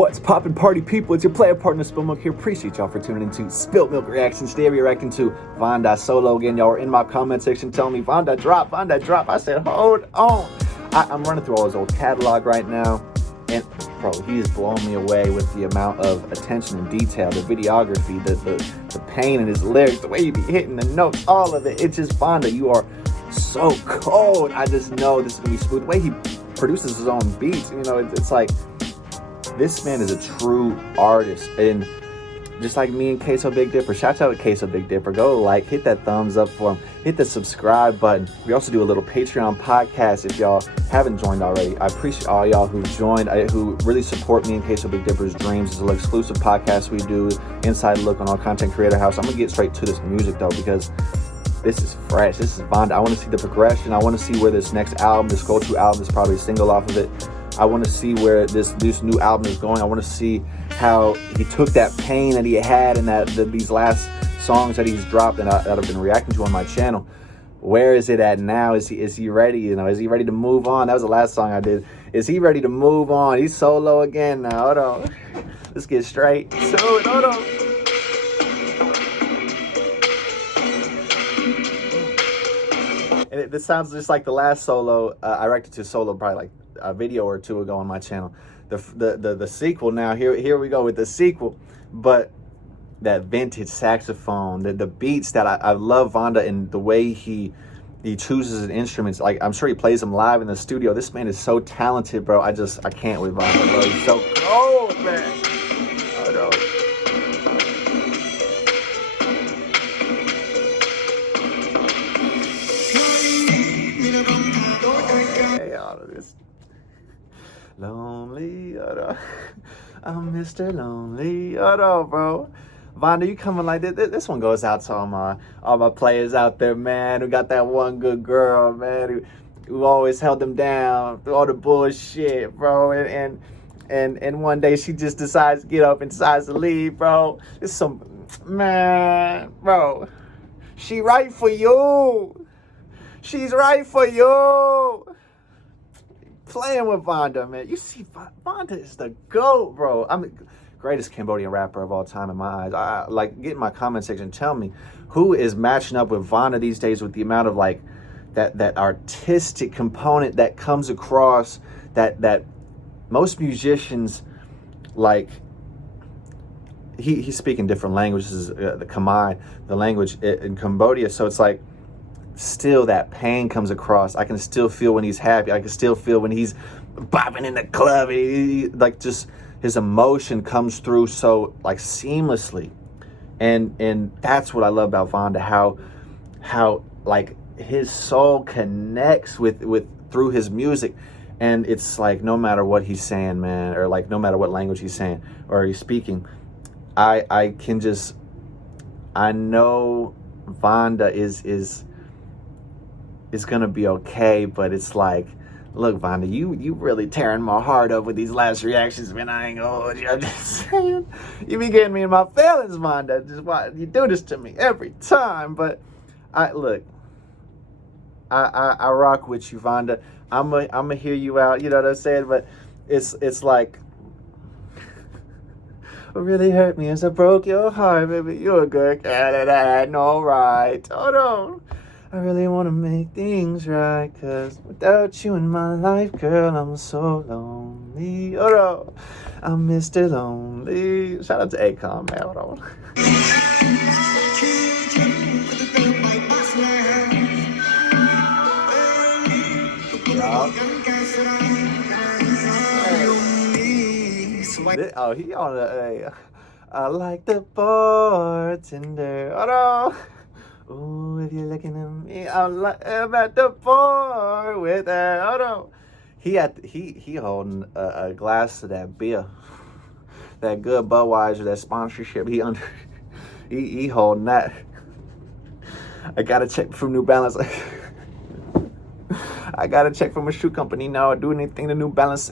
What's poppin' party people? It's your player partner spiltMilk here. Appreciate y'all for tuning into spiltMilk Reactions. Today we're reacting to VannDa solo again. Y'all were in my comment section telling me VannDa drop, VannDa drop. I said, hold on. I'm running through all his old catalog right now. And bro, he is blowing me away with the amount of attention and detail, the videography, the pain in his lyrics, the way he be hitting the notes, all of it. It's just VannDa, you are so cold. I just know this is gonna be smooth. The way he produces his own beats, you know, it's like, this man is a true artist, and just like me and Queso Big Dipper, shout out to Queso Big Dipper. Go like, hit that thumbs up for him, hit the subscribe button. We also do a little Patreon podcast if y'all haven't joined already. I appreciate all y'all who joined, who really support me and Queso Big Dipper's dreams. It's an exclusive podcast we do, inside look on our content creator house. I'm gonna get straight to this music though, because this is fresh. This is VannDa. I want to see the progression. I want to see where this next album, this go-to album, is probably a single off of it. I want to see where this new album is going. I want to see how he took that pain that he had and these last songs that he's dropped and that I've been reacting to on my channel. Where is it at now? Is he ready? You know, is he ready to move on? That was the last song I did. Is he ready to move on? He's solo again now. Hold on. Let's get straight. So hold on. And this sounds just like the last solo. I reacted to solo probably like a video or two ago on my channel. The sequel now, here we go with the sequel. But that vintage saxophone, the beats that I love VannDa, and the way he chooses his instruments. Like, I'm sure he plays them live in the studio. This man is so talented, bro. I can't with VannDa, bro. He's so cold, man. Oh, no. Lonely, I'm Mr. Lonely, bro. VannDa, you coming like this? This one goes out to all my players out there, man, who got that one good girl, man, who always held them down through all the bullshit, bro. And one day she just decides to get up and decides to leave, bro. It's some, man, bro. She right for you. She's right for you. Playing with VannDa, man. You see, VannDa is the GOAT, bro. I'm the greatest Cambodian rapper of all time in my eyes. I like, get in my comment section, tell me who is matching up with VannDa these days, with the amount of like that artistic component that comes across, that most musicians, like, he's speaking different languages, the Khmer, the language in Cambodia, so it's like, still that pain comes across. I can still feel when he's happy. I can still feel when he's bopping in the club. Like, just his emotion comes through so like seamlessly, and that's what I love about VannDa. How like his soul connects with through his music, and it's like, no matter what he's saying, man, or like no matter what language he's saying or he's speaking, I know VannDa is gonna be okay. But it's like, look, VannDa, you really tearing my heart up with these last reactions, man. I ain't gonna hold you. I'm just saying, you be getting me in my feelings, VannDa. Just why you do this to me every time. But I rock with you, VannDa. I'ma hear you out. You know what I'm saying? But it's like, what really hurt me is I broke your heart, baby. You're a good cat, and I had no right. Hold on. I really want to make things right, cause without you in my life, girl, I'm so lonely. Oh no, I'm Mr. Lonely. Shout out to Akon, man. Hold on. Oh, he on the, I like the bartender. Oh no. Ooh, if you're looking at me, I'm at the bar with her. Oh no, he holding a glass of that beer, that good Budweiser, that sponsorship. He holding that. I got a check from New Balance. I got a check from a shoe company now. I do anything to New Balance.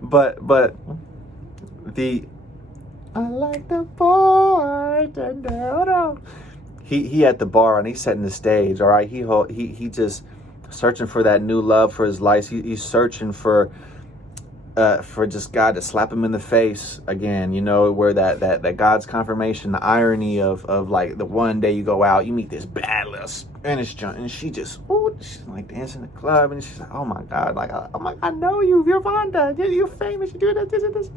But the. I like the bartender. He at the bar and he's setting the stage. All right, he just searching for that new love for his life. He's searching for just God to slap him in the face again, you know, where that God's confirmation, the irony of like the one day you go out, you meet this bad little Spanish junk, and she's like dancing in the club, and she's like, oh my God, like, oh my God, I know you, you're Vanda, you're famous, you do this.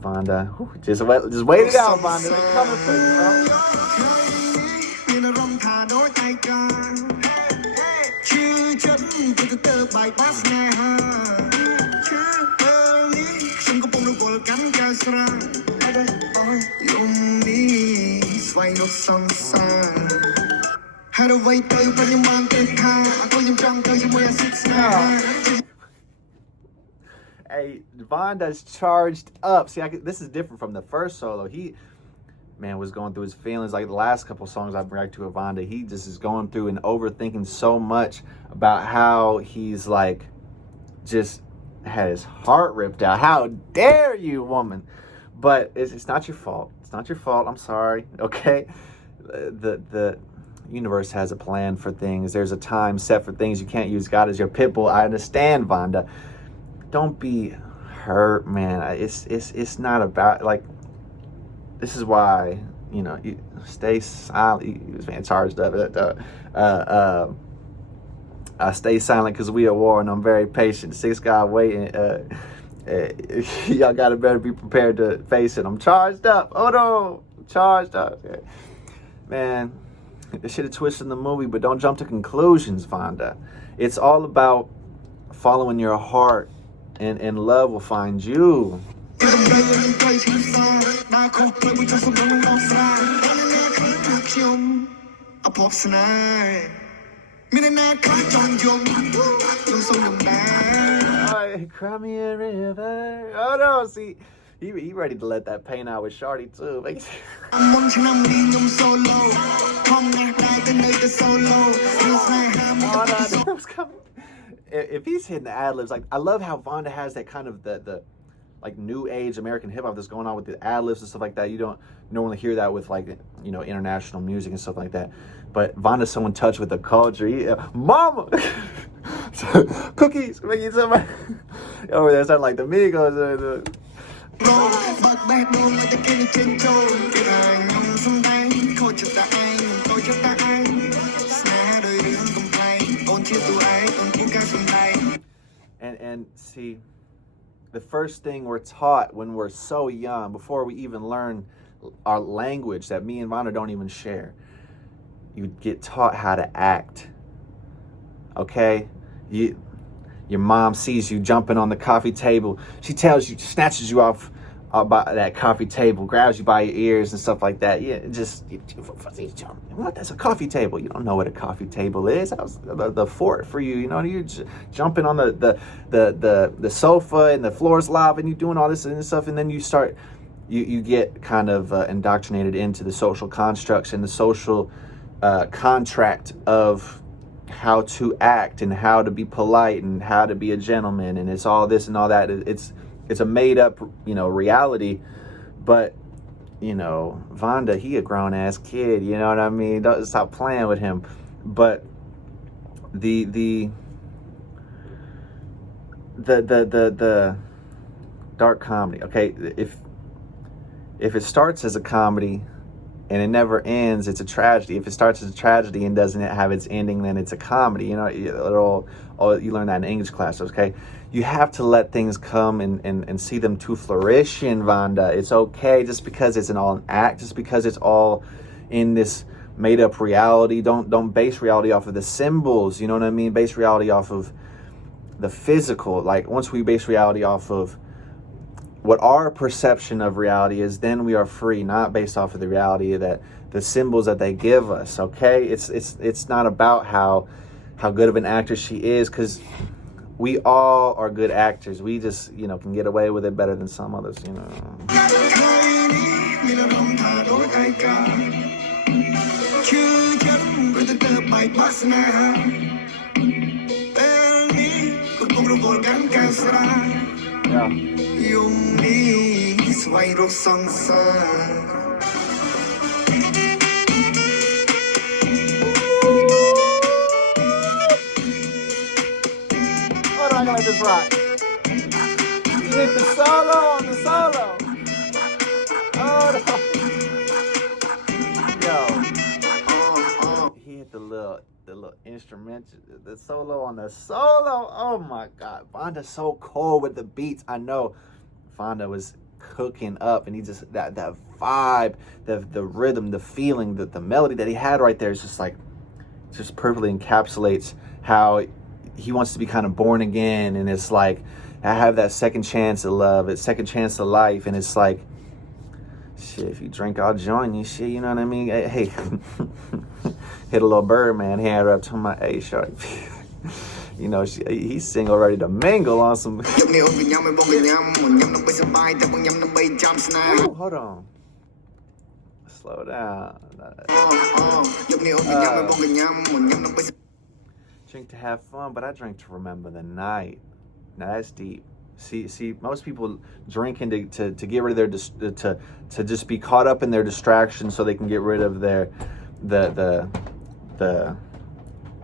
Vanda, just wait it out, Vanda, they're coming for you, bro. Hey, Vanda's charged up. See, this is different from the first solo. He, man, was going through his feelings. Like the last couple songs I've reacted to of Vanda, he just is going through and overthinking so much about how he's like just had his heart ripped out. How dare you, woman? But it's not your fault. It's not your fault. I'm sorry. Okay, the universe has a plan for things. There's a time set for things. You can't use God as your pit bull. I understand, Vanda. Don't be hurt, man. It's not about, like, this is why, you know, you stay silent. He was being charged up. I stay silent because we at war, and I'm very patient. 6 guy waiting. Y'all gotta better be prepared to face it. I'm charged up. Oh no, I'm charged up. Okay. Man, they should have twisted the movie, but don't jump to conclusions, Vanda. It's all about following your heart, and love will find you. Cry me a river. Oh no, see, he ready to let that pain out with Shorty too. If he's hitting the ad-libs, like, I love how Vanda has that kind of the like new age American hip hop that's going on with the ad-libs and stuff like that. You don't normally hear that with, like, you know, international music and stuff like that. But Vanda's so in touch with the culture. Mama, cookies, making somebody over there sounding like the Migos. And see, the first thing we're taught when we're so young, before we even learn our language that me and Vanda don't even share, you get taught how to act. Okay? Your mom sees you jumping on the coffee table. She tells you, snatches you off by that coffee table, grabs you by your ears and stuff like that. Yeah, what? That's a coffee table. You don't know what a coffee table is. That was the fort for you. You know, you're jumping on the sofa and the floor's lava, and you're doing all this and stuff, and then you start, you get kind of indoctrinated into the social constructs and the social contract of how to act and how to be polite and how to be a gentleman, and it's all this and all that. It's a made up, you know, reality. But, you know, Vanda, he a grown ass kid, you know what I mean? Don't stop playing with him. But the dark comedy, okay, if it starts as a comedy and it never ends, it's a tragedy. If it starts as a tragedy and doesn't have its ending, then it's a comedy. You know, you learn that in English class, okay? You have to let things come and see them to fruition, Vanda. It's okay just because it's all an act, just because it's all in this made up reality. Don't base reality off of the symbols, you know what I mean? Base reality off of the physical. Like, once we base reality off of what our perception of reality is, then we are free, not based off of the reality that the symbols that they give us, okay? It's not about how good of an actor she is, because we all are good actors. We just, you know, can get away with it better than some others, you know. Hold on, I gotta let this rock. He hit the solo on the solo. Hold on. Yo. He hit the little instrument, the solo on the solo. Oh my God. Vanda's so cold with the beats. I know Vanda was cooking up, and he just, that vibe, the rhythm, the feeling, the melody that he had right there is just like, just perfectly encapsulates how he wants to be kind of born again. And it's like, I have that second chance of love, that second chance of life. And it's like, shit, if you drink, I'll join you, shit, you know what I mean? Hey, hit a little Birdman hand up to my, hey, shorty. You know, he's single, ready to mingle on some. Ooh, hold on. Slow down. Drink to have fun, but I drink to remember the night. Now that's deep. See, most people drinking to get rid of their to just be caught up in their distraction, so they can get rid of their the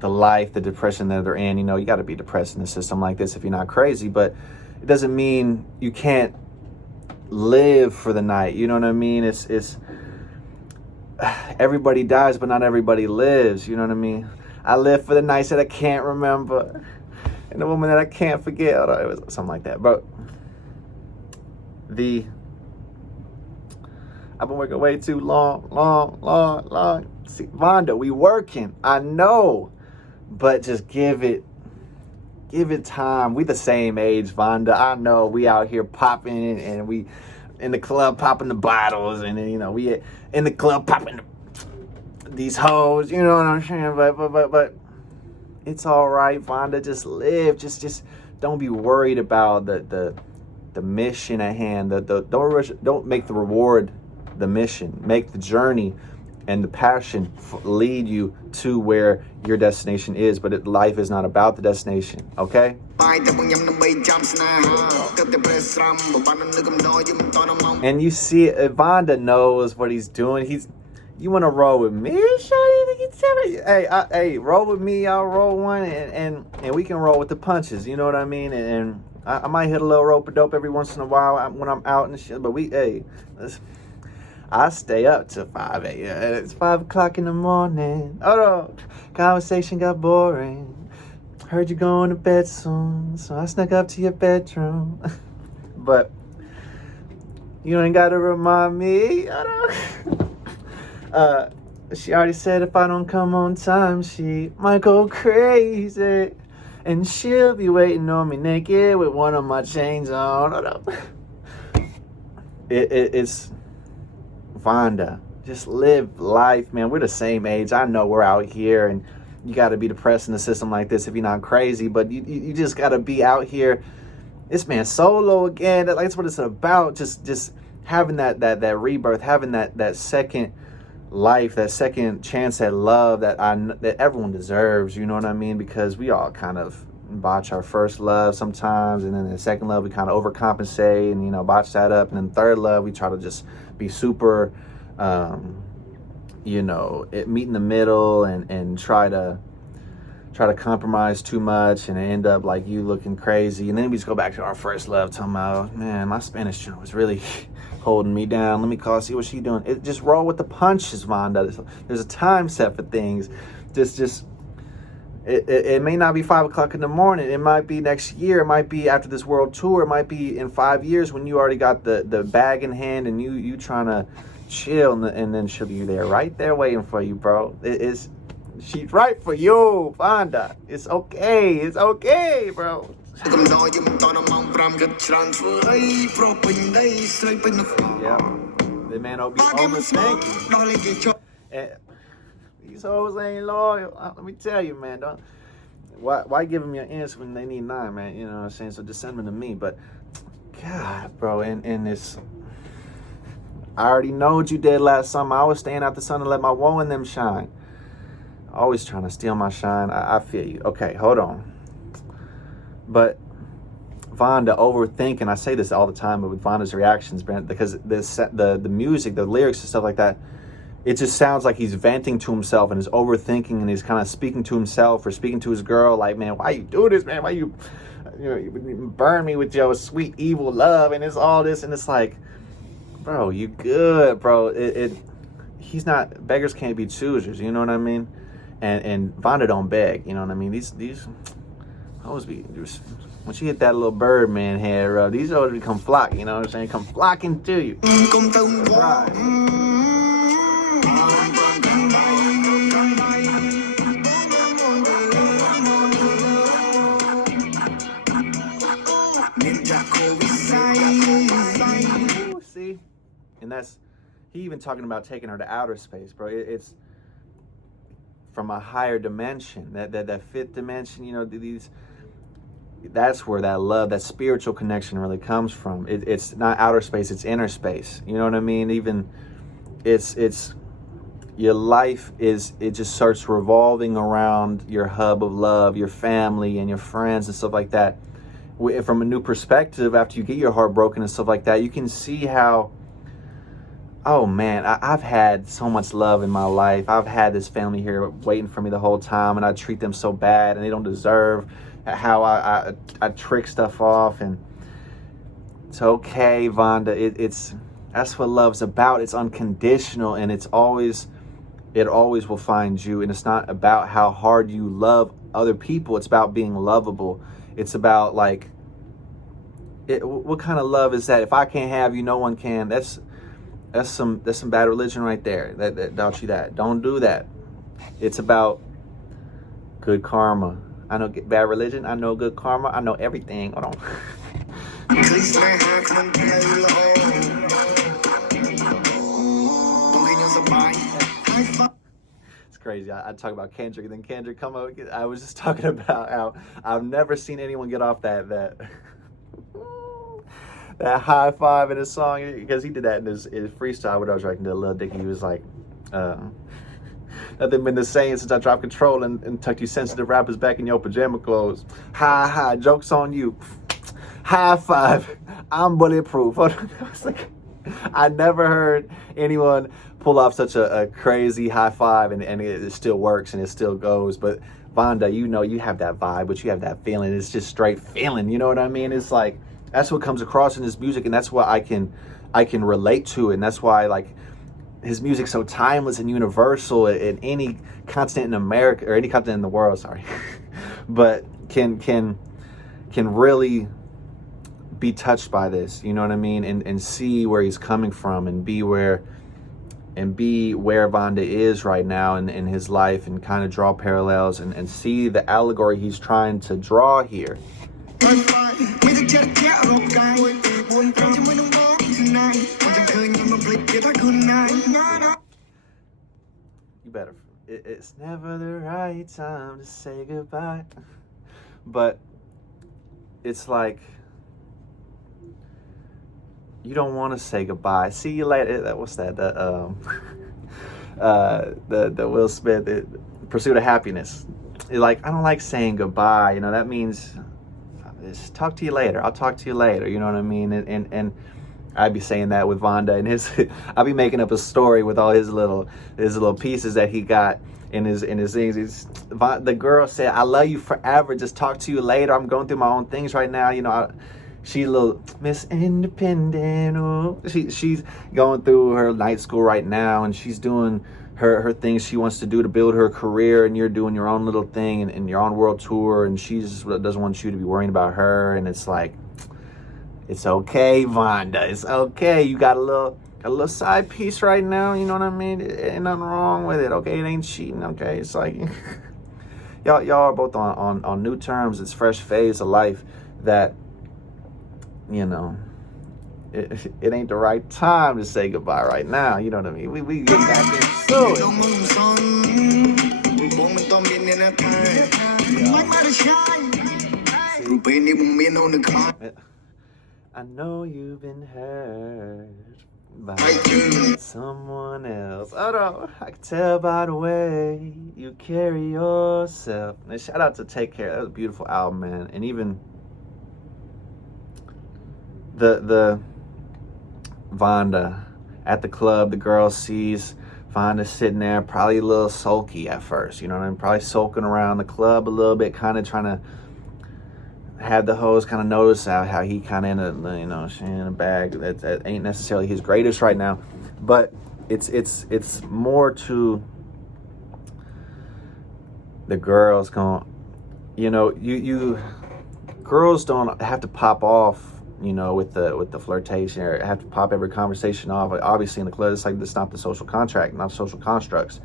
life, the depression that they're in. You know, you got to be depressed in a system like this if you're not crazy, but it doesn't mean you can't live for the night. You know what I mean? It's everybody dies, but not everybody lives. You know what I mean? I live for the nights that I can't remember, and the woman that I can't forget. It was something like that. But I've been working way too long. See, VannDa, we working. I know, but just give it time. We the same age, VannDa. I know we out here popping, and we in the club popping the bottles, and you know we in the club popping these hoes. You know what I'm saying? But it's all right, VannDa. Just live. Just don't be worried about the mission at hand. Don't make the reward the mission. Make the journey and the passion lead you to where your destination is. But life is not about the destination. Okay? And you see, VannDa knows what he's doing. You want to roll with me, shawty? Hey, roll with me. I'll roll one, and we can roll with the punches. You know what I mean? And I might hit a little rope-a-dope every once in a while when I'm out and shit. But I stay up till 5 a.m. It's 5 o'clock in the morning. Oh no, conversation got boring. Heard you going to bed soon, so I snuck up to your bedroom. But you ain't gotta remind me. She already said if I don't come on time, she might go crazy, and she'll be waiting on me naked with one of my chains on. It's VannDa. Just live life, man. We're the same age. I know we're out here, and you got to be depressed in a system like this if you're not crazy, but you just got to be out here. This man solo again. That's what it's about. Just having that rebirth, having that second life, that second chance at love that everyone deserves. You know what I mean? Because we all kind of botch our first love sometimes, and then the second love we kind of overcompensate and botch that up, and then third love we try to just be super meet in the middle and try to compromise too much, and end up like you looking crazy. And then we just go back to our first love, talking about, man, my Spanish channel was really holding me down. Let me call, see what she doing. Just roll with the punches, VannDa. There's a time set for things. It may not be 5 o'clock in the morning. It might be next year. It might be after this world tour. It might be in 5 years when you already got the bag in hand and you trying to chill, and then she'll be there, right there waiting for you, bro. She's right for you, VannDa. It's okay, bro. Yeah, the man don't be overthinking. These hoes ain't loyal. Let me tell you, man. Why give them your answer when they need 9, man? You know what I'm saying? So just send them to me. But God, bro, and this, I already know what you did last summer. I was staying out the sun and let my woe in them shine. Always trying to steal my shine. I feel you. Okay, hold on. But VannDa overthinking. I say this all the time, but with VannDa's reactions, man, because the music, the lyrics and stuff like that, it just sounds like he's venting to himself and is overthinking, and he's kind of speaking to himself or speaking to his girl like, man, why you do this, man? Why you burn me with your sweet evil love, and it's all this, and it's like, bro, you good, bro. He's not, beggars can't be choosers, you know what I mean? And Vanda don't beg, you know what I mean? These hoes be, once you hit that little Birdman head rub, these hoes become flock, you know what I'm saying? Come flocking to you. Right. See? And that's, he even talking about taking her to outer space, bro. It's from a higher dimension, that fifth dimension, you know, that's where that love, that spiritual connection really comes from. It's not outer space, it's inner space. You know what I mean? Even it's your life it just starts revolving around your hub of love, your family and your friends and stuff like that. From a new perspective, after you get your heart broken and stuff like that, you can see how, oh man, I've had so much love in my life. I've had this family here waiting for me the whole time, and I treat them so bad, and they don't deserve how I trick stuff off. And it's okay, Vanda. That's what love's about. It's unconditional, and it always will find you. And it's not about how hard you love other people. It's about being lovable. It's about like, what kind of love is that? If I can't have you, no one can. That's some bad religion right there. That doubt you that. Don't do that. It's about good karma. I know bad religion. I know good karma. I know everything. Hold on. It's crazy. I talk about Kendrick, and then Kendrick come up. I was just talking about how I've never seen anyone get off that that high five in his song, because he did that in his freestyle when I was writing to Lil Dicky. He was like, nothing been the same since I dropped control and tucked you sensitive rappers back in your pajama clothes. Ha, joke's on you. High five. I'm bulletproof. I was like, I never heard anyone pull off such a crazy high five, and it still works and it still goes. But Vanda, you know, you have that vibe, but you have that feeling. It's just straight feeling. You know what I mean? It's like, that's what comes across in his music, and that's what I can relate to, and that's why, like, his music's so timeless and universal in any continent in America, or any continent in the world, sorry, but can really be touched by this, you know what I mean, and see where he's coming from, and be where Vanda is right now in his life, and kind of draw parallels and see the allegory he's trying to draw here. You better. It's never the right time to say goodbye. But it's like, you don't want to say goodbye. See you later. What's that? The Will Smith, the Pursuit of Happiness. Like, I don't like saying goodbye. You know, that means, talk to you later. I'll talk to you later. You know what I mean? And I'd be saying that with Vanda, and I'd be making up a story with all his little pieces that he got in his things. The girl said, "I love you forever. Just talk to you later. I'm going through my own things right now. You know, she's a little Miss Independent. Oh. She's going through her night school right now, and she's doing her things she wants to do to build her career, and you're doing your own little thing and your own world tour, and she just doesn't want you to be worrying about her." And it's like, it's okay, Vanda. It's okay. You got a little side piece right now. You know what I mean? Ain't nothing wrong with it. Okay, it ain't cheating. Okay, it's like y'all are both on new terms. It's fresh phase of life that, you know, it ain't the right time to say goodbye right now. You know what I mean? We get back into it. I know you've been hurt by someone else. Oh no, I can tell by the way you carry yourself. And shout out to Take Care. That was a beautiful album, man. And even the Vanda at the club, the girl sees Vanda sitting there, probably a little sulky at first, you know what I mean? Probably sulking around the club a little bit, kind of trying to have the hoes kind of notice how he kind of in a, you know, in a bag that ain't necessarily his greatest right now. But it's more to the girls going, you know, you girls don't have to pop off, you know, with the flirtation, or have to pop every conversation off. Obviously in the club, it's like, that's not the social contract, not social constructs.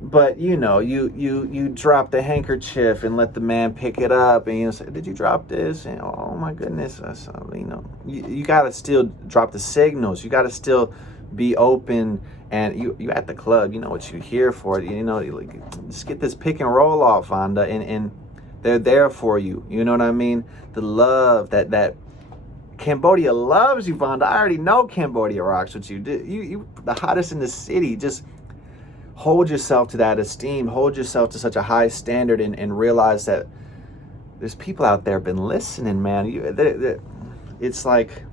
But you know, you drop the handkerchief and let the man pick it up, and you know, say, did you drop this? And oh my goodness, you know, you gotta still drop the signals. You gotta still be open, and you at the club, you know what you're here for. You know, like, just get this pick and roll off, Vanda, and they're there for you. You know what I mean? The love that Cambodia loves you, Vanda. I already know Cambodia rocks with you. You the hottest in the city. Just hold yourself to that esteem. Hold yourself to such a high standard, and realize that there's people out there been listening, man. It's like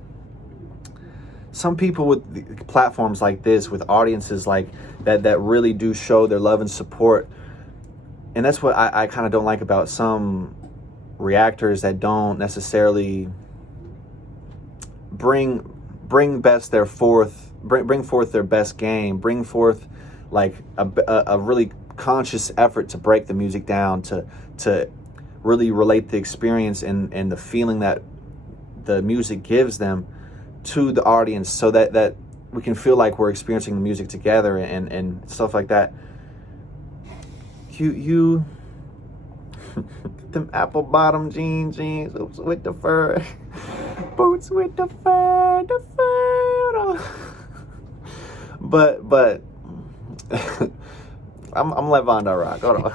some people with platforms like this, with audiences like that really do show their love and support. And that's what I kind of don't like about some reactors that don't necessarily bring forth their best game, bring forth like a really conscious effort to break the music down, to really relate the experience and the feeling that the music gives them to the audience, so that we can feel like we're experiencing the music together and stuff like that. You them apple bottom jeans with the fur, boots with the fur, but I'm gonna let Vanda rock. Hold on.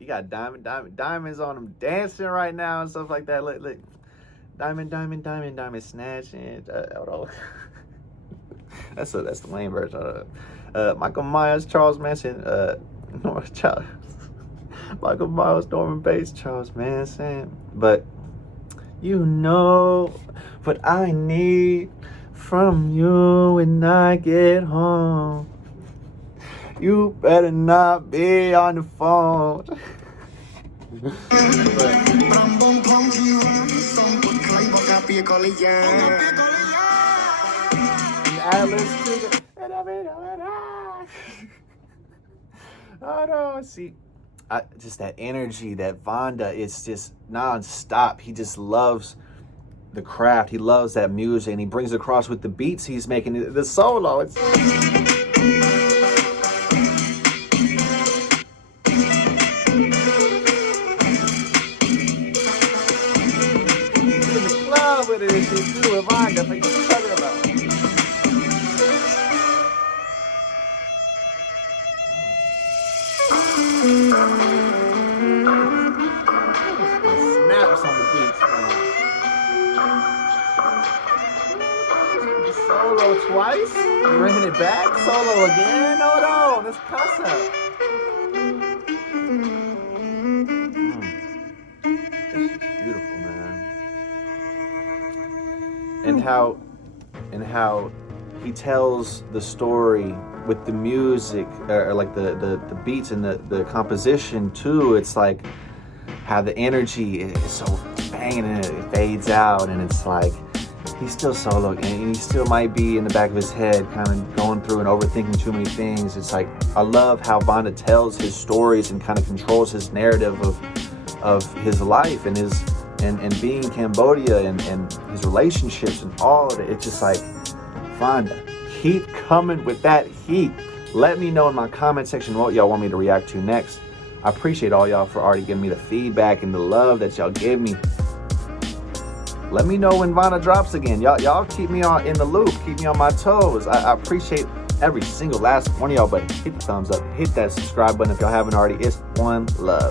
You got diamonds on them, dancing right now and stuff like that. Look. Diamond snatching. Hold on. That's the lame version. Michael Myers, Charles Manson, Michael Myers, Norman Bates, Charles Manson. But you know what I need from you when I get home. You better not be on the phone. Oh no, see, just that energy, that Vanda, it's just non-stop. He just loves the craft. He loves that music, and he brings it across with the beats he's making. The solo, it's... with it and shit too, with Vanda, like, what you talking about? Snaps on the beats, man. Solo twice? Bringing it back? Solo again? Hold on, that's CASHAPP. Beautiful, man. And how he tells the story with the music, or like the beats and the composition too. It's like how the energy is so banging and it fades out, and it's like he's still solo, and he still might be in the back of his head kind of going through and overthinking too many things. It's like, I love how Vanda tells his stories and kind of controls his narrative of his life and his and being in Cambodia and his relationships and all of it. It's just like, Vanda, keep coming with that heat. Let me know in my comment section what y'all want me to react to next. I appreciate all y'all for already giving me the feedback and the love that y'all give me. Let me know when Vanda drops again. Y'all keep me in the loop. Keep me on my toes. I appreciate every single last one of y'all, but hit the thumbs up. Hit that subscribe button if y'all haven't already. It's one love.